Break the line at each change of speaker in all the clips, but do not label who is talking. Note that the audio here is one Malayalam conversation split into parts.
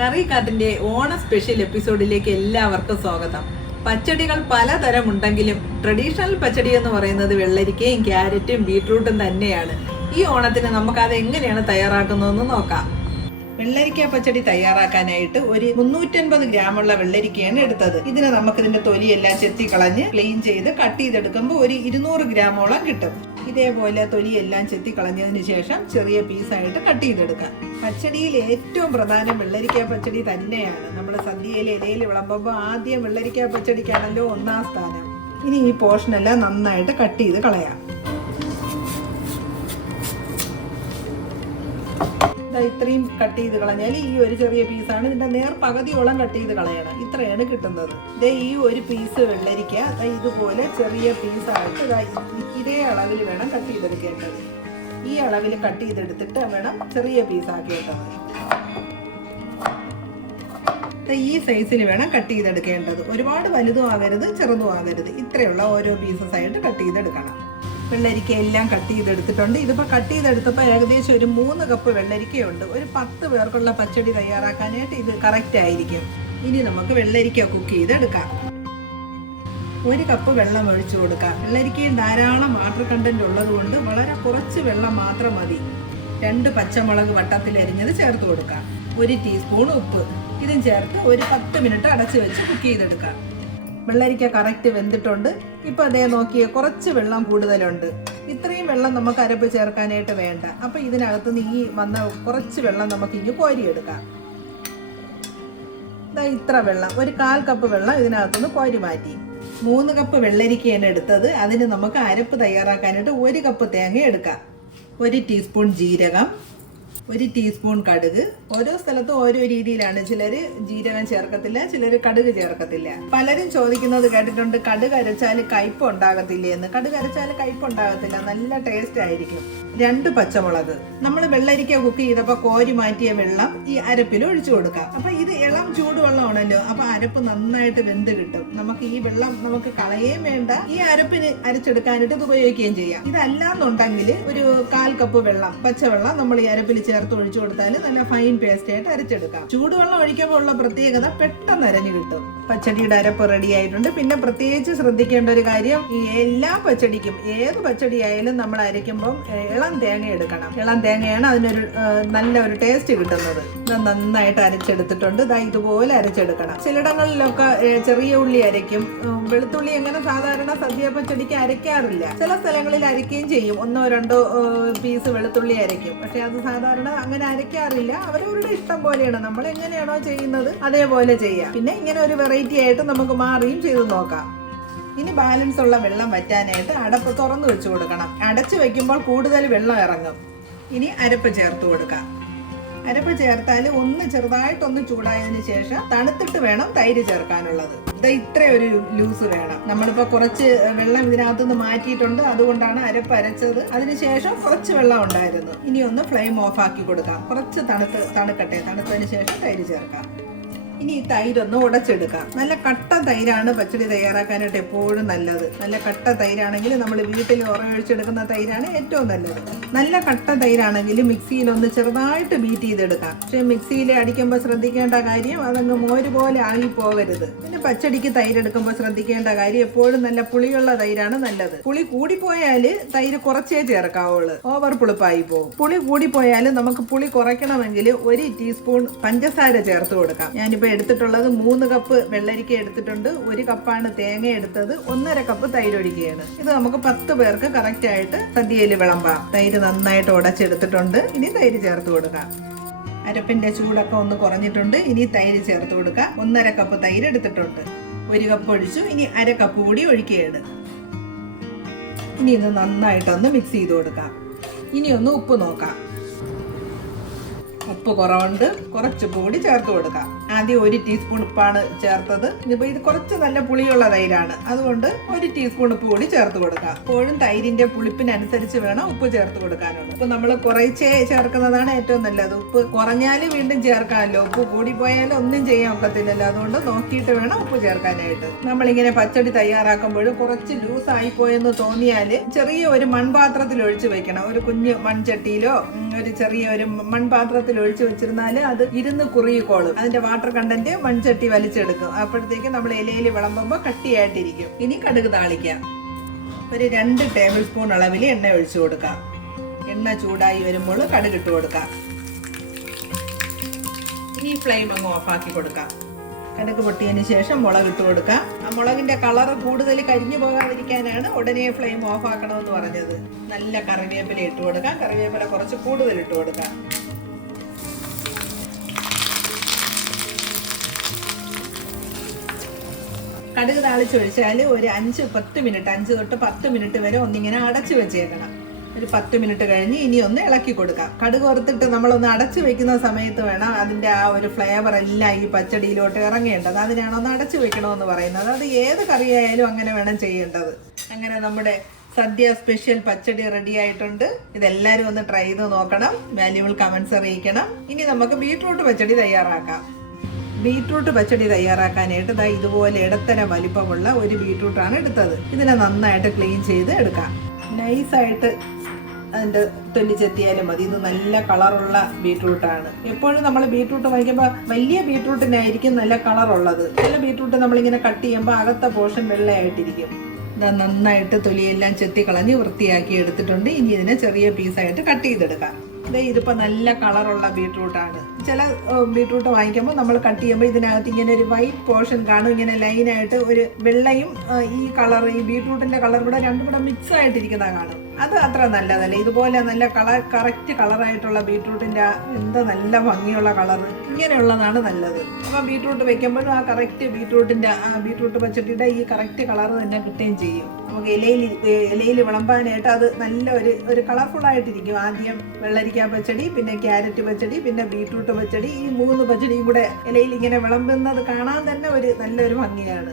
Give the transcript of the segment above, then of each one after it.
കറിക്കാട്ടിന്റെ ഓണ സ്പെഷ്യൽ എപ്പിസോഡിലേക്ക് എല്ലാവർക്കും സ്വാഗതം. പച്ചടികൾ പലതരം ഉണ്ടെങ്കിലും ട്രഡീഷണൽ പച്ചടി എന്ന് പറയുന്നത് വെള്ളരിക്കയും ക്യാരറ്റും ബീട്രൂട്ടും തന്നെയാണ്. ഈ ഓണത്തിന് നമുക്ക് അത് എങ്ങനെയാണ് തയ്യാറാക്കുന്നതെന്ന് നോക്കാം. വെള്ളരിക്ക പച്ചടി തയ്യാറാക്കാനായിട്ട് ഒരു മുന്നൂറ്റൻപത് ഗ്രാമുള്ള വെള്ളരിക്കയാണ് എടുത്തത്. ഇതിന് നമുക്ക് ഇതിന്റെ തൊലിയെല്ലാം ചെത്തി കളഞ്ഞ് ക്ലീൻ ചെയ്ത് കട്ട് ചെയ്തെടുക്കുമ്പോൾ ഒരു ഇരുന്നൂറ് ഗ്രാമോളം കിട്ടും. ഇതേപോലെ തൊലിയെല്ലാം ചെത്തി കളഞ്ഞതിന് ശേഷം ചെറിയ പീസായിട്ട് കട്ട് ചെയ്തെടുക്കാം. പച്ചടിയിൽ ഏറ്റവും പ്രധാനം വെള്ളരിക്ക പച്ചടി തന്നെയാണ്. നമ്മുടെ സദ്യയിൽ ഇലയിൽ വിളമ്പുമ്പോൾ ആദ്യം വെള്ളരിക്ക പച്ചടിക്കാണല്ലോ ഒന്നാം സ്ഥാനം. ഇനി ഈ പോർഷനെല്ലാം നന്നായിട്ട് കട്ട് ചെയ്ത് കളയാം. ഇത്രയും കട്ട് ചെയ്ത് കളഞ്ഞാൽ ഈ ഒരു ചെറിയ പീസാണ് ഇതിന്റെ നേർ പകുതിയോളം കട്ട് ചെയ്ത് കളയണം. ഇത്രയാണ് കിട്ടുന്നത്. ഇതേ ഈ ഒരു പീസ് വെള്ളരിക്ക ഇതുപോലെ ചെറിയ പീസായിട്ട് ഇതേ അളവിൽ വേണം കട്ട് ചെയ്തെടുക്കേണ്ടത്. ഈ അളവിൽ കട്ട് ചെയ്തെടുത്തിട്ട് വേണം ചെറിയ പീസാക്കിയിട്ടത് കിട്ടുന്നത് ഈ സൈസിൽ വേണം കട്ട് ചെയ്തെടുക്കേണ്ടത്. ഒരുപാട് വലുതും ആവരുത് ചെറുതും ആവരുത്. ഇത്രയുള്ള ഓരോ പീസസ് ആയിട്ട് കട്ട് ചെയ്തെടുക്കണം. വെള്ളരിക്ക എല്ലാം കട്ട് ചെയ്തെടുത്തിട്ടുണ്ട്. ഇതിപ്പോൾ കട്ട് ചെയ്തെടുത്തപ്പോൾ ഏകദേശം ഒരു മൂന്ന് കപ്പ് വെള്ളരിക്കയുണ്ട്. ഒരു പത്ത് പേർക്കുള്ള പച്ചടി തയ്യാറാക്കാനായിട്ട് ഇത് കറക്റ്റ് ആയിരിക്കും. ഇനി നമുക്ക് വെള്ളരിക്ക കുക്ക് ചെയ്തെടുക്കാം. ഒരു കപ്പ് വെള്ളം ഒഴിച്ചു കൊടുക്കാം. വെള്ളരിക്കയിൽ ധാരാളം വാട്ടർ കണ്ടന്റ് ഉള്ളതുകൊണ്ട് വളരെ കുറച്ച് വെള്ളം മാത്രം മതി. രണ്ട് പച്ചമുളക് വട്ടത്തിൽ എരിഞ്ഞത് ചേർത്ത് കൊടുക്കാം. ഒരു ടീസ്പൂൺ ഉപ്പ്. ഇതും ചേർത്ത് ഒരു പത്ത് മിനിറ്റ് അടച്ചു വെച്ച് കുക്ക് ചെയ്തെടുക്കാം. വെള്ളരിക്ക കറക്റ്റ് വെന്തിട്ടുണ്ട്. ഇപ്പൊ അതേ നോക്കിയ കുറച്ച് വെള്ളം കൂടുതലുണ്ട്. ഇത്രയും വെള്ളം നമുക്ക് അരപ്പ് ചേർക്കാനായിട്ട് വേണ്ട. അപ്പൊ ഇതിനകത്ത് നിന്ന് ഈ വന്ന കുറച്ച് വെള്ളം നമുക്ക് ഇനി കോരിയെടുക്കാം. ഇതാ ഇത്ര വെള്ളം. ഒരു കാൽ കപ്പ് വെള്ളം ഇതിനകത്തുനിന്ന് കോരി മാറ്റി. മൂന്ന് കപ്പ് വെള്ളരിക്കയാണ് എടുത്തത്. അതിന് നമുക്ക് അരപ്പ് തയ്യാറാക്കാനായിട്ട് ഒരു കപ്പ് തേങ്ങ എടുക്കാം. ഒരു ടീസ്പൂൺ ജീരകം. ഒരു ടീസ്പൂൺ കടുക്. ഓരോ സ്ഥലത്തും ഓരോ രീതിയിലാണ്. ചിലർ ജീരകം ചേർക്കത്തില്ല ചിലർ കടുക് ചേർക്കത്തില്ല. പലരും ചോദിക്കുന്നത് കേട്ടിട്ടുണ്ട് കടുക് അരച്ചാൽ കയ്പ് ഉണ്ടാകത്തില്ലേ എന്ന്. കടുക് അരച്ചാൽ കയ്പ് ഉണ്ടാകത്തില്ല. നല്ല ടേസ്റ്റ് ആയിരിക്കും. രണ്ട് പച്ചമുളക്. നമ്മൾ വെള്ളരിക്ക കുക്ക് ചെയ്തപ്പോൾ കോരി മാറ്റിയ വെള്ളം ഈ അരപ്പിൽ ഒഴിച്ചു കൊടുക്കാം. അപ്പൊ ഇത് ഇളം ചൂടുവെള്ളമാണല്ലോ അപ്പൊ അരപ്പ് നന്നായിട്ട് വെന്ത് കിട്ടും. നമുക്ക് ഈ വെള്ളം നമുക്ക് കളയുകയും വേണ്ട. ഈ അരപ്പിന് അരച്ചെടുക്കാനായിട്ട് ഇത് ഉപയോഗിക്കുകയും ചെയ്യാം. ഇതല്ലാന്നുണ്ടെങ്കിൽ ഒരു കാൽ കപ്പ് വെള്ളം പച്ചവെള്ളം നമ്മൾ ഈ അരപ്പിൽ ചേർത്ത് ഒഴിച്ചു കൊടുത്താൽ നല്ല ഫൈൻ പേസ്റ്റ് ആയിട്ട് അരച്ചെടുക്കാം. ചൂടുവെള്ളം ഒഴിക്കുമ്പോൾ ഉള്ള പ്രത്യേകത പെട്ടെന്ന് അരഞ്ഞു കിട്ടും. പച്ചടിയുടെ അരപ്പ് റെഡി ആയിട്ടുണ്ട്. പിന്നെ പ്രത്യേകിച്ച് ശ്രദ്ധിക്കേണ്ട ഒരു കാര്യം ഈ എല്ലാ പച്ചടിക്കും ഏത് പച്ചടി ആയാലും നമ്മൾ അരയ്ക്കുമ്പോൾ ഏഹ്, ഇളം തേങ്ങ എടുക്കണം ഇളം തേങ്ങയാണ് അതിനൊരു നല്ല ഒരു ടേസ്റ്റ് കിട്ടുന്നത്. നന്നായിട്ട് അരച്ചെടുത്തിട്ടുണ്ട്. ഇതാ ഇതുപോലെ അരച്ചെടുക്കണം. ചിലയിടങ്ങളിലൊക്കെ ചെറിയ ഉള്ളി അരയ്ക്കും. വെളുത്തുള്ളി അങ്ങനെ സാധാരണ സദ്യ പച്ചടിക്ക് അരയ്ക്കാറില്ല. ചില സ്ഥലങ്ങളിൽ അരയ്ക്കുകയും ചെയ്യും. ഒന്നോ രണ്ടോ പീസ് വെളുത്തുള്ളി അരയ്ക്കും. പക്ഷെ അത് സാധാരണ അങ്ങനെ അരയ്ക്കാറില്ല. അവരവരുടെ ഇഷ്ടം പോലെയാണ്. നമ്മൾ എങ്ങനെയാണോ ചെയ്യുന്നത് അതേപോലെ ചെയ്യാം. പിന്നെ ഇങ്ങനെ ഒരു വെറൈറ്റി ആയിട്ട് നമുക്ക് മാറിയും ചെയ്ത് നോക്കാം. ഇനി ബാലൻസ് ഉള്ള വെള്ളം വറ്റാനായിട്ട് അടപ്പ് തുറന്നു വെച്ച് കൊടുക്കണം. അടച്ചു വെക്കുമ്പോൾ കൂടുതൽ വെള്ളം ഇറങ്ങും. ഇനി അരപ്പ് ചേർത്ത് കൊടുക്കാം. അരപ്പ് ചേർത്താൽ ഒന്ന് ചെറുതായിട്ടൊന്ന് ചൂടായതിന് ശേഷം തണുത്തിട്ട് വേണം തൈര് ചേർക്കാനുള്ളത്. ഇത് ഇത്ര ഒരു ലൂസ് വേണം. നമ്മളിപ്പോൾ കുറച്ച് വെള്ളം ഇതിനകത്തുനിന്ന് മാറ്റിയിട്ടുണ്ട്. അതുകൊണ്ടാണ് അരപ്പ് അരച്ചത്. അതിനുശേഷം കുറച്ച് വെള്ളം ഉണ്ടായിരുന്നു. ഇനി ഒന്ന് ഫ്ലെയിം ഓഫ് ആക്കി കൊടുക്കാം. കുറച്ച് തണുത്ത് തണുക്കട്ടെ. തണുത്തതിന് ശേഷം തൈര് ചേർക്കാം. ഇനി ഈ തൈരൊന്ന് ഉടച്ചെടുക്കാം. നല്ല കട്ട തൈരാണ് പച്ചടി തയ്യാറാക്കാനായിട്ട് എപ്പോഴും നല്ലത്. നല്ല കട്ട തൈരാണെങ്കിൽ നമ്മൾ വീട്ടിൽ ഉറയൊഴിച്ചെടുക്കുന്ന തൈരാണ് ഏറ്റവും നല്ലത്. നല്ല കട്ട തൈരാണെങ്കിൽ മിക്സിയിൽ ഒന്ന് ചെറുതായിട്ട് ബീറ്റ് ചെയ്തെടുക്കാം. പക്ഷെ മിക്സിയിൽ അടിക്കുമ്പോൾ ശ്രദ്ധിക്കേണ്ട കാര്യം അതങ്ങ് മോര് പോലെ ആയി പോകരുത് പിന്നെ പച്ചടിക്ക് തൈര് എടുക്കുമ്പോൾ ശ്രദ്ധിക്കേണ്ട കാര്യം എപ്പോഴും നല്ല പുളിയുള്ള തൈരാണ് നല്ലത്. പുളി കൂടിപ്പോയാൽ തൈര് കുറച്ചേ ചേർക്കാവുള്ളൂ. ഓവർ പുളിപ്പായി പോകും. പുളി കൂടിപ്പോയാൽ നമുക്ക് പുളി കുറയ്ക്കണമെങ്കിൽ ഒരു ടീസ്പൂൺ പഞ്ചസാര ചേർത്ത് കൊടുക്കാം. ഞാനിപ്പോൾ എടുത്തിട്ടുള്ളത് മൂന്ന് കപ്പ് വെള്ളരിക്ക എടുത്തിട്ടുണ്ട് ഒരു കപ്പാണ് തേങ്ങ എടുത്തത് ഒന്നര കപ്പ് തൈര് ഒഴിക്കുകയാണ്. ഇത് നമുക്ക് പത്ത് പേർക്ക് കറക്റ്റ് ആയിട്ട് സദ്യയിൽ വിളമ്പാം. തൈര് നന്നായിട്ട് ഉടച്ചെടുത്തിട്ടുണ്ട്. ഇനി തൈര് ചേർത്ത് കൊടുക്കാം. അരപ്പിന്റെ ചൂടൊക്കെ ഒന്ന് കുറഞ്ഞിട്ടുണ്ട്. ഇനി തൈര് ചേർത്ത് കൊടുക്കാം. ഒന്നര കപ്പ് തൈര് എടുത്തിട്ടുണ്ട്. ഒരു കപ്പ് ഒഴിച്ചു. ഇനി അര കപ്പ് കൂടി ഒഴിക്കുകയാണ്. ഇനി ഇത് നന്നായിട്ടൊന്ന് മിക്സ് ചെയ്ത് കൊടുക്കാം. ഇനി ഒന്ന് ഉപ്പ് നോക്കാം. ഉപ്പ് കുറവുണ്ട്. കുറച്ചുപ്പ് കൂടി ചേർത്ത് കൊടുക്കാം. ആദ്യം ഒരു ടീസ്പൂൺ ഉപ്പാണ് ചേർത്തത്. ഇനിയിപ്പോ ഇത് കുറച്ച് നല്ല പുളിയുള്ള തൈരാണ്. അതുകൊണ്ട് ഒരു ടീസ്പൂൺ ഉപ്പ് കൂടി ചേർത്ത് കൊടുക്കാം. എപ്പോഴും തൈരിന്റെ പുളിപ്പിനനുസരിച്ച് വേണം ഉപ്പ് ചേർത്ത് കൊടുക്കാനുള്ളത് ഉപ്പ് നമ്മൾ കുറച്ചേ ചേർക്കുന്നതാണ് ഏറ്റവും നല്ലത്. ഉപ്പ് കുറഞ്ഞാൽ വീണ്ടും ചേർക്കാമല്ലോ. ഉപ്പ് കൂടിപ്പോയാലും ഒന്നും ചെയ്യാൻ ഒക്കത്തില്ലല്ലോ അതുകൊണ്ട് നോക്കിയിട്ട് വേണം ഉപ്പ് ചേർക്കാനായിട്ട്. നമ്മളിങ്ങനെ പച്ചടി തയ്യാറാക്കുമ്പോഴും കുറച്ച് ലൂസ് ആയി പോയെന്ന് തോന്നിയാൽ ചെറിയ ഒരു മൺപാത്രത്തിൽ ഒഴിച്ച് വെക്കണം. ഒരു കുഞ്ഞ് മൺചട്ടിയിലോ ഒരു ചെറിയ ഒരു മൺപാത്രത്തിൽ ഒഴിച്ച് വെച്ചിരുന്നാൽ അത് ഇരുന്ന് കുറുകിക്കോളും. അതിന്റെ വാട്ടർ കണ്ടന്റ് മൺചട്ടി വലിച്ചെടുക്കും. അപ്പോഴത്തേക്കും നമ്മൾ ഇലയിൽ വിളമ്പുമ്പോൾ കട്ടിയായിട്ടിരിക്കും. ഇനി കടുക് താളിക്കാം. ഒരു രണ്ട് ടേബിൾ സ്പൂൺ അളവിൽ എണ്ണ ഒഴിച്ചു കൊടുക്കാം. എണ്ണ ചൂടായി വരുമ്പോൾ കടുക് ഇട്ട് കൊടുക്കാം. ഇനി ഫ്ലെയിം അങ്ങ് ഓഫാക്കി കൊടുക്കാം. കടുക് പൊട്ടിയതിന് ശേഷം മുളക് ഇട്ട് കൊടുക്കാം. ആ മുളകിന്റെ കളർ കൂടുതൽ കരിഞ്ഞു പോകാതിരിക്കാനാണ് ഉടനെ ഫ്ലെയിം ഓഫ് ആക്കണമെന്ന് പറഞ്ഞത്. നല്ല കറിവേപ്പില ഇട്ട് കൊടുക്കാം. കറിവേപ്പില കുറച്ച് കൂടുതൽ ഇട്ട് കൊടുക്കാം. കടുക് താളിച്ചൊഴിച്ചാൽ ഒരു അഞ്ച് പത്ത് മിനിറ്റ് അഞ്ച് തൊട്ട് പത്ത് മിനിറ്റ് വരെ ഒന്നിങ്ങനെ അടച്ചു വെച്ചേക്കണം. ഒരു പത്ത് മിനിറ്റ് കഴിഞ്ഞ് ഇനി ഒന്ന് ഇളക്കി കൊടുക്കാം. കടുക് വറുത്തിട്ട് നമ്മളൊന്ന് അടച്ചു വെക്കുന്ന സമയത്ത് വേണം അതിന്റെ ആ ഒരു ഫ്ലേവർ എല്ലാം ഈ പച്ചടിയിലോട്ട് ഇറങ്ങേണ്ടത്. അതിനാണ് ഒന്ന് അടച്ചു വെക്കണമെന്ന് പറയുന്നത്. അത് ഏത് കറിയായാലും അങ്ങനെ വേണം ചെയ്യേണ്ടത്. അങ്ങനെ നമ്മുടെ സദ്യ സ്പെഷ്യൽ പച്ചടി റെഡി ആയിട്ടുണ്ട്. ഇതെല്ലാവരും ഒന്ന് ട്രൈ ചെയ്ത് നോക്കണം. വാല്യൂബിൾ കമൻസ് അറിയിക്കണം. ഇനി നമുക്ക് ബീട്രൂട്ട് പച്ചടി തയ്യാറാക്കാം. ബീട്രൂട്ട് പച്ചടി തയ്യാറാക്കാനായിട്ട് ദാ ഇതുപോലെ ഇടത്തര വലിപ്പമുള്ള ഒരു ബീട്രൂട്ടാണ് എടുത്തത്. ഇതിനെ നന്നായിട്ട് ക്ലീൻ ചെയ്ത് എടുക്കാം. നൈസായിട്ട് അതിന്റെ തൊലി ചെത്തിയാലും മതി. ഇത് നല്ല കളറുള്ള ബീട്രൂട്ടാണ്. എപ്പോഴും നമ്മൾ ബീട്രൂട്ട് വാങ്ങിക്കുമ്പോൾ വലിയ ബീട്രൂട്ടിനായിരിക്കും നല്ല കളറുള്ളത്. ചില ബീട്രൂട്ട് നമ്മളിങ്ങനെ കട്ട് ചെയ്യുമ്പോൾ അകത്ത പോർഷൻ വെള്ളയായിട്ടിരിക്കും. ഇതാ നന്നായിട്ട് തൊലിയെല്ലാം ചെത്തി കളഞ്ഞ് വൃത്തിയാക്കി എടുത്തിട്ടുണ്ട്. ഇനി ഇതിനെ ചെറിയ പീസായിട്ട് കട്ട് ചെയ്തെടുക്കാം. ഇതിപ്പോൾ നല്ല കളറുള്ള ബീട്രൂട്ടാണ്. ചില ബീട്രൂട്ട് വാങ്ങിക്കുമ്പോൾ നമ്മൾ കട്ട് ചെയ്യുമ്പോൾ ഇതിനകത്ത് ഇങ്ങനെ ഒരു വൈറ്റ് പോർഷൻ കാണും. ഇങ്ങനെ ലൈനായിട്ട് ഒരു വെള്ളയും ഈ കളർ ഈ ബീട്രൂട്ടിന്റെ കളർ കൂടെ രണ്ടും കൂടെ മിക്സ് ആയിട്ടിരിക്കുന്ന കാണും. അത് അത്ര നല്ലതല്ല. ഇതുപോലെ നല്ല കളർ കറക്റ്റ് കളറായിട്ടുള്ള ബീട്രൂട്ടിന്റെ എന്താ നല്ല ഭംഗിയുള്ള കളർ ഇങ്ങനെയുള്ളതാണ് നല്ലത്. അപ്പോൾ ബീട്രൂട്ട് വെക്കുമ്പോഴും ആ കറക്റ്റ് ബീട്രൂട്ടിന്റെ ആ ബീട്രൂട്ട് പച്ചടിയുടെ ഈ കറക്റ്റ് കളർ തന്നെ കിട്ടുകയും ചെയ്യും. നമുക്ക് ഇലയിൽ ഇലയിൽ വിളമ്പാനായിട്ട് അത് നല്ല ഒരു ഒരു കളർഫുൾ ആയിട്ടിരിക്കും. ആദ്യം വെള്ളരിക്ക പച്ചടി പിന്നെ ക്യാരറ്റ് പച്ചടി പിന്നെ ബീട്രൂട്ട് പച്ചടി ഈ മൂന്ന് പച്ചടിയും കൂടെ ഇലയിൽ ഇങ്ങനെ വിളമ്പുന്നത് കാണാൻ തന്നെ ഒരു നല്ലൊരു ഭംഗിയാണ്.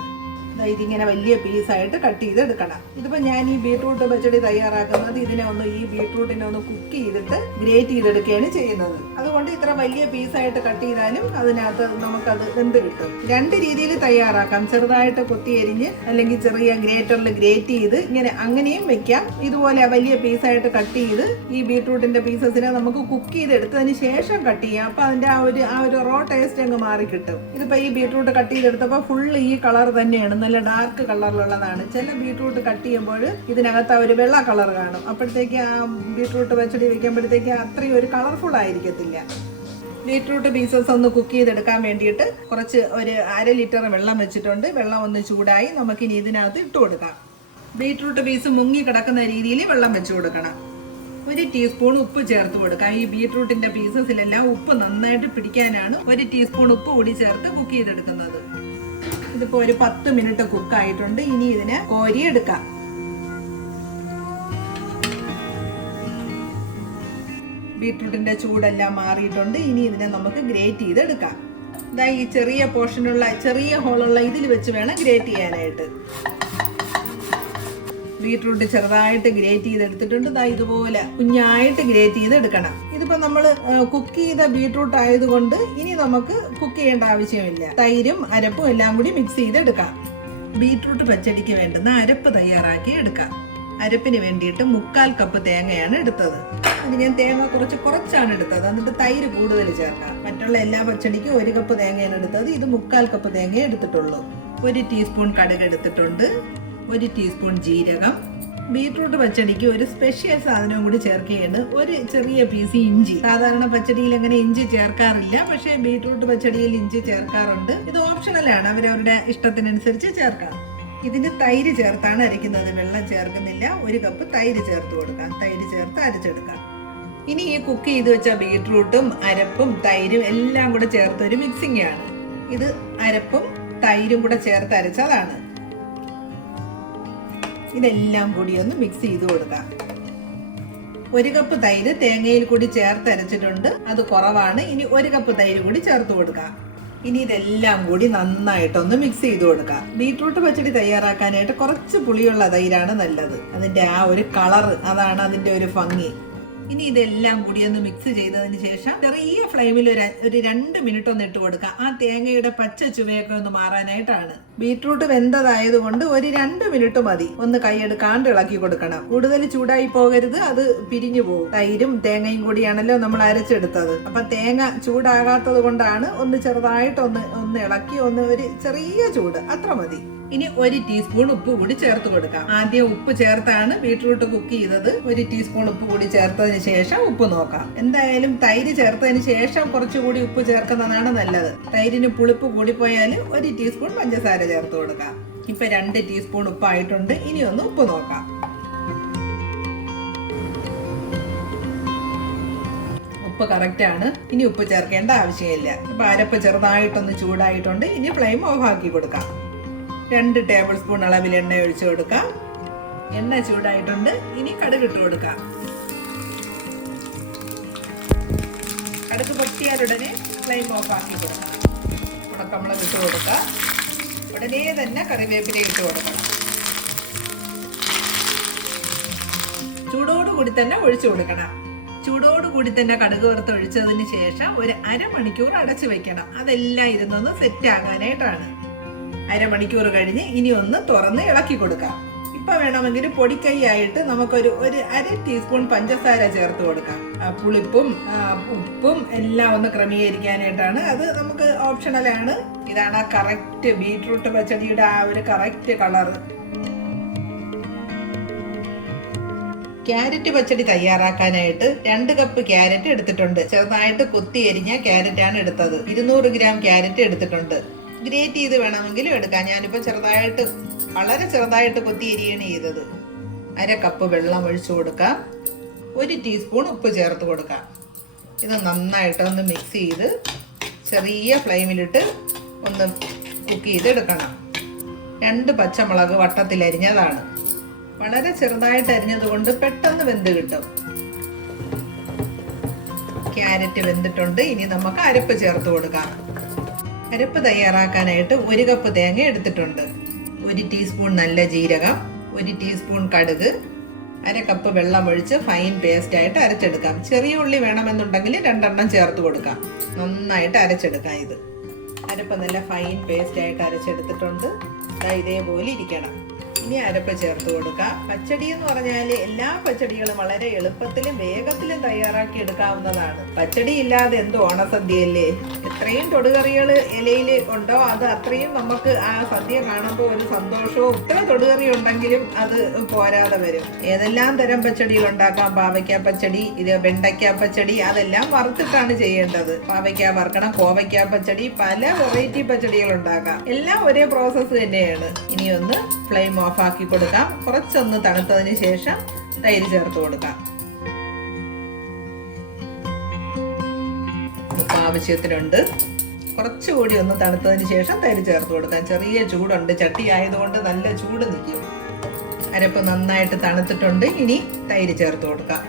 ഇതിങ്ങനെ വലിയ പീസായിട്ട് കട്ട് ചെയ്ത് എടുക്കണം ഇതിപ്പോൾ ഞാൻ ഈ ബീട്രൂട്ട് പച്ചടി തയ്യാറാക്കുന്നത് ഇതിനെ ഒന്ന് ഈ ബീട്രൂട്ടിനെ ഒന്ന് കുക്ക് ചെയ്തിട്ട് ഗ്രേറ്റ് ചെയ്തെടുക്കുകയാണ് ചെയ്യുന്നത്. അതുകൊണ്ട് ഇത്ര വലിയ പീസായിട്ട് കട്ട് ചെയ്താലും അതിനകത്ത് നമുക്കത് എന്ത് കിട്ടും. രണ്ട് രീതിയിൽ തയ്യാറാക്കാം. ചെറുതായിട്ട് കൊത്തി എരിഞ്ഞ് അല്ലെങ്കിൽ ചെറിയ ഗ്രേറ്ററിൽ ഗ്രേറ്റ് ചെയ്ത് ഇങ്ങനെ അങ്ങനെയും വെക്കാം. ഇതുപോലെ വലിയ പീസായിട്ട് കട്ട് ചെയ്ത് ഈ ബീട്രൂട്ടിന്റെ പീസസിനെ നമുക്ക് കുക്ക് ചെയ്തെടുത്തതിന് ശേഷം കട്ട് ചെയ്യാം. അപ്പൊ അതിന്റെ ആ ഒരു ആ ഒരു റോ ടേസ്റ്റ് അങ്ങ് മാറി കിട്ടും ഇതിപ്പോ ഈ ബീട്രൂട്ട് കട്ട് ചെയ്തെടുത്തപ്പോൾ ഫുള്ള് ഈ കളർ തന്നെയാണ് നല്ല ഡാർക്ക് കളറിലുള്ളതാണ് ചില ബീട്രൂട്ട് കട്ട് ചെയ്യുമ്പോൾ ഇതിനകത്ത് ആ ഒരു വെള്ള കളർ കാണും. അപ്പോഴത്തേക്ക് ആ ബീട്രൂട്ട് പച്ചടി വെക്കുമ്പോഴത്തേക്ക് അത്രയും ഒരു കളർഫുൾ ആയിരിക്കത്തില്ല. ബീട്രൂട്ട് പീസസ് ഒന്ന് കുക്ക് ചെയ്തെടുക്കാൻ വേണ്ടിയിട്ട് കുറച്ച് ഒരു അര ലിറ്റർ വെള്ളം വെച്ചിട്ടുണ്ട്. വെള്ളം ഒന്ന് ചൂടായി നമുക്കിനി ഇതിനകത്ത് ഇട്ട് കൊടുക്കാം. ബീട്രൂട്ട് പീസ് മുങ്ങി കിടക്കുന്ന രീതിയിൽ വെള്ളം വെച്ച് കൊടുക്കണം. ഒരു ടീസ്പൂൺ ഉപ്പ് ചേർത്ത് കൊടുക്കാം. ഈ ബീട്രൂട്ടിന്റെ പീസസിലെല്ലാം ഉപ്പ് നന്നായിട്ട് പിടിക്കാനാണ് ഒരു ടീസ്പൂൺ ഉപ്പ് കൂടി ചേർത്ത് കുക്ക് ചെയ്തെടുക്കുന്നത്. ഇതിപ്പോ ഒരു പത്ത് മിനിറ്റ് കുക്ക് ആയിട്ടുണ്ട് ഇനി ഇതിനെ കോരി എടുക്കാം ബീട്രൂട്ടിന്റെ ചൂടെല്ലാം മാറിയിട്ടുണ്ട്. ഇനി ഇതിനെ നമുക്ക് ഗ്രേറ്റ് ചെയ്തെടുക്കാം. ഇതാ ഈ ചെറിയ പോർഷനുള്ള ചെറിയ ഹോളുള്ള ഇതിൽ വെച്ച് വേണം ഗ്രേറ്റ് ചെയ്യാനായിട്ട്. ബീട്രൂട്ട് ചെറുതായിട്ട് ഗ്രേറ്റ് ചെയ്ത് എടുത്തിട്ടുണ്ട് ദാ ഇതുപോലെ കുഞ്ഞായിട്ട് ഗ്രേറ്റ് ചെയ്ത് എടുക്കണം ഇതിപ്പോ നമ്മൾ കുക്ക് ചെയ്ത ബീട്രൂട്ട് ആയതുകൊണ്ട് ഇനി നമുക്ക് കുക്ക് ചെയ്യേണ്ട ആവശ്യമില്ല. തൈരും അരപ്പും എല്ലാം കൂടി മിക്സ് ചെയ്ത് എടുക്കാം ബീട്രൂട്ട് പച്ചടിക്ക് വേണ്ടുന്ന അരപ്പ് തയ്യാറാക്കി എടുക്കാം. അരപ്പിന് വേണ്ടിയിട്ട് മുക്കാൽ കപ്പ് തേങ്ങയാണ് എടുത്തത്. അത് ഞാൻ തേങ്ങ കുറച്ച് കുറച്ചാണ് എടുത്തത്. എന്നിട്ട് തൈര് കൂടുതൽ ചേർക്കാം. മറ്റുള്ള എല്ലാ പച്ചടിക്കും ഒരു കപ്പ് തേങ്ങയാണ് എടുത്തത്. ഇത് മുക്കാൽ കപ്പ് തേങ്ങ എടുത്തിട്ടുള്ളൂ. ഒരു ടീസ്പൂൺ കടുക് എടുത്തിട്ടുണ്ട്. ഒരു ടീസ്പൂൺ ജീരകം ബീട്രൂട്ട് പച്ചടിക്ക് ഒരു സ്പെഷ്യൽ സാധനവും കൂടി ചേർക്കുകയാണ് ഒരു ചെറിയ പീസ് ഇഞ്ചി. സാധാരണ പച്ചടിയിൽ അങ്ങനെ ഇഞ്ചി ചേർക്കാറില്ല പക്ഷേ ബീട്രൂട്ട് പച്ചടിയിൽ ഇഞ്ചി ചേർക്കാറുണ്ട്. ഇത് ഓപ്ഷണലാണ് അവരവരുടെ ഇഷ്ടത്തിനനുസരിച്ച് ചേർക്കാം. ഇതിന് തൈര് ചേർത്താണ് അരയ്ക്കുന്നത്. വെള്ളം ചേർക്കുന്നില്ല. ഒരു കപ്പ് തൈര് ചേർത്ത് കൊടുക്കാം. തൈര് ചേർത്ത് അരച്ചെടുക്കാം. ഇനി ഈ കുക്ക് ചെയ്ത് വെച്ച ബീട്രൂട്ടും അരപ്പും തൈരും എല്ലാം കൂടെ ചേർത്ത് ഒരു മിക്സിംഗ് ആണ്. ഇത് അരപ്പും തൈരും കൂടെ ചേർത്ത് അരച്ചതാണ്. ഇതെല്ലാം കൂടി ഒന്ന് മിക്സ് ചെയ്ത് കൊടുക്കാം. ഒരു കപ്പ് തൈര് തേങ്ങയിൽ കൂടി ചേർത്ത് അരച്ചിട്ടുണ്ട്. അത് കുറവാണ്. ഇനി ഒരു കപ്പ് തൈര് കൂടി ചേർത്ത് കൊടുക്കാം. ഇനി ഇതെല്ലാം കൂടി നന്നായിട്ടൊന്ന് മിക്സ് ചെയ്ത് കൊടുക്കാം. ബീട്രൂട്ട് പച്ചടി തയ്യാറാക്കാനായിട്ട് കുറച്ച് പുളിയുള്ള തൈരാണ് നല്ലത്. അതിന്റെ ആ ഒരു കളർ അതാണ് അതിന്റെ ഒരു ഭംഗി. ഇനി ഇതെല്ലാം കൂടി ഒന്ന് മിക്സ് ചെയ്തതിന് ശേഷം ചെറിയ ഫ്ലെയിമിൽ ഒരു ഒരു രണ്ട് മിനിറ്റ് ഒന്ന് ഇട്ട് കൊടുക്കുക ആ തേങ്ങയുടെ പച്ച ചുവയൊക്കെ ഒന്ന് മാറാനായിട്ടാണ്. ബീട്രൂട്ട് വെന്തതായതുകൊണ്ട് ഒരു രണ്ട് മിനിറ്റ് മതി. ഒന്ന് കൈയെടുക്കാണ്ട് ഇളക്കി കൊടുക്കണം. കൂടുതൽ ചൂടായി പോകരുത്. അത് പിരിഞ്ഞു പോകും. തൈരും തേങ്ങയും കൂടിയാണല്ലോ നമ്മൾ അരച്ചെടുത്തത്. അപ്പൊ തേങ്ങ ചൂടാകാത്തത് കൊണ്ടാണ് ഒന്ന് ചെറുതായിട്ടൊന്ന് ഒന്ന് ഇളക്കി ഒന്ന് ഒരു ചെറിയ ചൂട്. അത്ര മതി. ഇനി ഒരു ടീസ്പൂൺ ഉപ്പ് കൂടി ചേർത്ത് കൊടുക്കാം. ആദ്യം ഉപ്പ് ചേർത്താണ് ബീട്രൂട്ട് കുക്ക് ചെയ്തത്. ഒരു ടീസ്പൂൺ ഉപ്പ് കൂടി ചേർത്തതിന് ശേഷം ഉപ്പ് നോക്കാം. എന്തായാലും തൈര് ചേർത്തതിന് ശേഷം കുറച്ചുകൂടി ഉപ്പ് ചേർക്കുന്നതാണ് നല്ലത്. തൈരിന് പുളിപ്പ് കൂടിപ്പോയാൽ ഒരു ടീസ്പൂൺ പഞ്ചസാര ചേർത്ത് കൊടുക്കാം. ഇപ്പൊ രണ്ട് ടീസ്പൂൺ ഉപ്പായിട്ടുണ്ട്. ഇനി ഒന്ന് ഉപ്പ് നോക്കാം. ഉപ്പ് കറക്റ്റ് ആണ്. ഇനി ഉപ്പ് ചേർക്കേണ്ട ആവശ്യമില്ല. ഇപ്പൊ അരപ്പ് ചെറുതായിട്ടൊന്ന് ചൂടായിട്ടുണ്ട്. ഇനി ഫ്ലെയിം ഓഫ് ആക്കി കൊടുക്കാം. രണ്ട് ടേബിൾ സ്പൂൺ അളവിൽ എണ്ണ ഒഴിച്ചു കൊടുക്കാം. എണ്ണ ചൂടായിട്ടുണ്ട്. ഇനി കടുക് ഇട്ട് കൊടുക്കാം. കടുക് പൊട്ടിയാലുടനെ ഫ്ലെയിം ഓഫ് ആക്കി കൊടുക്കാം. ഉണക്കമുളക് ഇട്ട് കൊടുക്കാം. ഉടനെ തന്നെ കറിവേപ്പില ഇട്ട് കൊടുക്കണം. ചൂടോടുകൂടി തന്നെ ഒഴിച്ചു കൊടുക്കണം. ചൂടോടുകൂടി തന്നെ കടുക് വറുത്ത് ഒഴിച്ചതിന് ശേഷം ഒരു അരമണിക്കൂർ അടച്ചു വെക്കണം. അതെല്ലാം ഇരുന്നൊന്ന് സെറ്റ് ആകാനായിട്ടാണ്. അരമണിക്കൂർ കഴിഞ്ഞ് ഇനി ഒന്ന് തുറന്ന് ഇളക്കി കൊടുക്കാം. ഇപ്പൊ വേണമെങ്കിൽ പൊടിക്കൈ ആയിട്ട് നമുക്കൊരു ഒരു അര ടീസ്പൂൺ പഞ്ചസാര ചേർത്ത് കൊടുക്കാം. പുളിപ്പും ഉപ്പും എല്ലാം ഒന്ന് ക്രമീകരിക്കാനായിട്ടാണ് അത് നമുക്ക് ഓപ്ഷണലാണ് ഇതാണ് ആ കറക്റ്റ് ബീട്രൂട്ട് പച്ചടിയുടെ ആ ഒരു കറക്റ്റ് കളർ ക്യാരറ്റ് പച്ചടി തയ്യാറാക്കാനായിട്ട് രണ്ട് കപ്പ് ക്യാരറ്റ് എടുത്തിട്ടുണ്ട്. ചെറുതായിട്ട് കൊത്തി എരിഞ്ഞ ക്യാരറ്റ് ആണ് എടുത്തത്. ഇരുന്നൂറ് ഗ്രാം ക്യാരറ്റ് എടുത്തിട്ടുണ്ട്. ഗ്രേറ്റ് ചെയ്ത് വേണമെങ്കിലും എടുക്കാം. ഞാനിപ്പോൾ ചെറുതായിട്ട് വളരെ ചെറുതായിട്ട് കൊത്തി എരിയാണ് ചെയ്തത്. അര കപ്പ് വെള്ളം ഒഴിച്ചു കൊടുക്കാം. ഒരു ടീസ്പൂൺ ഉപ്പ് ചേർത്ത് കൊടുക്കാം. ഇത് നന്നായിട്ടൊന്ന് മിക്സ് ചെയ്ത് ചെറിയ ഫ്ലെയിമിലിട്ട് ഒന്ന് കുക്ക് ചെയ്ത് എടുക്കണം രണ്ട് പച്ചമുളക് വട്ടത്തിൽ അരിഞ്ഞതാണ്. വളരെ ചെറുതായിട്ട് അരിഞ്ഞത് കൊണ്ട് പെട്ടെന്ന് വെന്ത് കിട്ടും. ക്യാരറ്റ് വെന്തിട്ടുണ്ട്. ഇനി നമുക്ക് അരപ്പ് ചേർത്ത് കൊടുക്കാം. അരപ്പ് തയ്യാറാക്കാനായിട്ട് ഒരു കപ്പ് തേങ്ങ എടുത്തിട്ടുണ്ട്. ഒരു ടീസ്പൂൺ നല്ല ജീരകം ഒരു ടീസ്പൂൺ കടുക് അര കപ്പ് വെള്ളം ഒഴിച്ച് ഫൈൻ പേസ്റ്റ് ആയിട്ട് അരച്ചെടുക്കാം. ചെറിയ ഉള്ളി വേണമെന്നുണ്ടെങ്കിൽ രണ്ടെണ്ണം ചേർത്ത് കൊടുക്കാം. നന്നായിട്ട് അരച്ചെടുക്കാം ഇത്. അരപ്പ് നല്ല ഫൈൻ പേസ്റ്റ് ആയിട്ട് അരച്ചെടുത്തിട്ടുണ്ട്. ഇതേപോലെ ഇരിക്കണം. ഇനി അരപ്പ് ചേർത്ത് കൊടുക്കാം. പച്ചടി എന്ന് പറഞ്ഞാൽ എല്ലാ പച്ചടികളും വളരെ എളുപ്പത്തിലും വേഗത്തിലും തയ്യാറാക്കി എടുക്കാവുന്നതാണ്. പച്ചടി ഇല്ലാതെ എന്ത് ഓണസദ്യയല്ലേ? എത്രയും തൊടുകറികൾ ഇലയിൽ ഉണ്ടോ അത് അത്രയും നമുക്ക് ആ സദ്യ കാണുമ്പോൾ ഒരു സന്തോഷവും ഇത്ര തൊടുകറി ഉണ്ടെങ്കിലും അത് പോരാതെ വരും. ഏതെല്ലാം തരം പച്ചടികൾ ഉണ്ടാക്കാം? പാവയ്ക്ക പച്ചടി ഇത് വെണ്ടയ്ക്ക പച്ചടി അതെല്ലാം വറുത്തിട്ടാണ് ചെയ്യേണ്ടത്. പാവയ്ക്ക വറുക്കണം കോവയ്ക്ക പച്ചടി പല വെറൈറ്റി പച്ചടികൾ ഉണ്ടാക്കാം. എല്ലാം ഒരേ പ്രോസസ്സ് തന്നെയാണ്. ഇനി ഒന്ന് ഫ്ലെയിം ഓഫ് ആക്കി കൊടുക്കാം. കുറച്ചൊന്ന് തണുത്തതിന് ശേഷം തൈര് ചേർത്ത് കൊടുക്കാം. ആവശ്യത്തിനുണ്ട്. കുറച്ചുകൂടി ഒന്ന് തണുത്തതിന് ശേഷം തൈര് ചേർത്ത് കൊടുക്കാം. ചെറിയ ചൂടുണ്ട്. ചട്ടി ആയതുകൊണ്ട് നല്ല ചൂട് നിൽക്കും. അരപ്പ് നന്നായിട്ട് തണുത്തിട്ടുണ്ട്. ഇനി തൈര് ചേർത്ത് കൊടുക്കാം.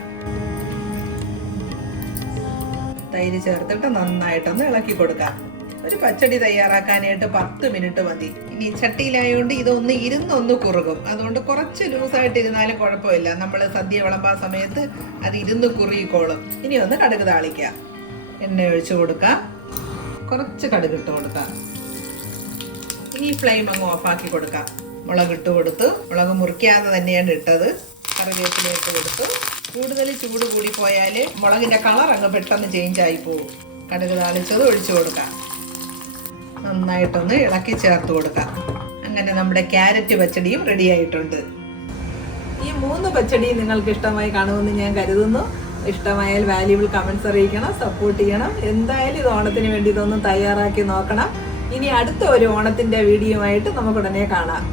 തൈര് ചേർത്തിട്ട് നന്നായിട്ടൊന്ന് ഇളക്കി കൊടുക്കാം. ഒരു പച്ചടി തയ്യാറാക്കാനായിട്ട് പത്ത് മിനിറ്റ് മതി. ഇനി ചട്ടിയിലായതുകൊണ്ട് ഇതൊന്ന് ഇരുന്നൊന്ന് കുറുകും. അതുകൊണ്ട് കുറച്ച് ലൂസായിട്ട് ഇരുന്നാലും കുഴപ്പമില്ല. നമ്മൾ സദ്യ വിളമ്പാ സമയത്ത് അത് ഇരുന്ന് കുറുകിക്കോളും. ഇനി ഒന്ന് കടുക് താളിക്കാം. എണ്ണ ഒഴിച്ചു കൊടുക്കാം. കുറച്ച് കടുക് ഇട്ട് കൊടുക്കാം. ഇനി ഫ്ലെയിം അങ്ങ് ഓഫാക്കി കൊടുക്കാം. മുളക് ഇട്ട് കൊടുത്ത് മുളക് മുറിക്കാതെ തന്നെയാണ് ഇട്ടത്. കറിവേപ്പില ഇട്ട് കൊടുത്തു. കൂടുതൽ ചൂട് കൂടി പോയാൽ മുളകിന്റെ കളർ അങ്ങ് പെട്ടെന്ന് ചേഞ്ച് ആയി പോകും കടുക് താളിച്ചത് ഒഴിച്ചു കൊടുക്കാം. നന്നായിട്ടൊന്ന് ഇളക്കി ചേർത്ത് കൊടുക്കാം. അങ്ങനെ നമ്മുടെ ക്യാരറ്റ് പച്ചടിയും റെഡി ആയിട്ടുണ്ട്. ഈ മൂന്ന് പച്ചടിയും നിങ്ങൾക്ക് ഇഷ്ടമായി കാണുമെന്ന് ഞാൻ കരുതുന്നു. ഇഷ്ടമായാൽ വാല്യുബിൾ കമൻസ് അറിയിക്കണം സപ്പോർട്ട് ചെയ്യണം. എന്തായാലും ഇത് ഓണത്തിന് വേണ്ടി ഇതൊന്ന് തയ്യാറാക്കി നോക്കണം. ഇനി അടുത്ത ഒരു ഓണത്തിന്റെ വീഡിയോ ആയിട്ട് നമുക്ക് ഉടനെ കാണാം.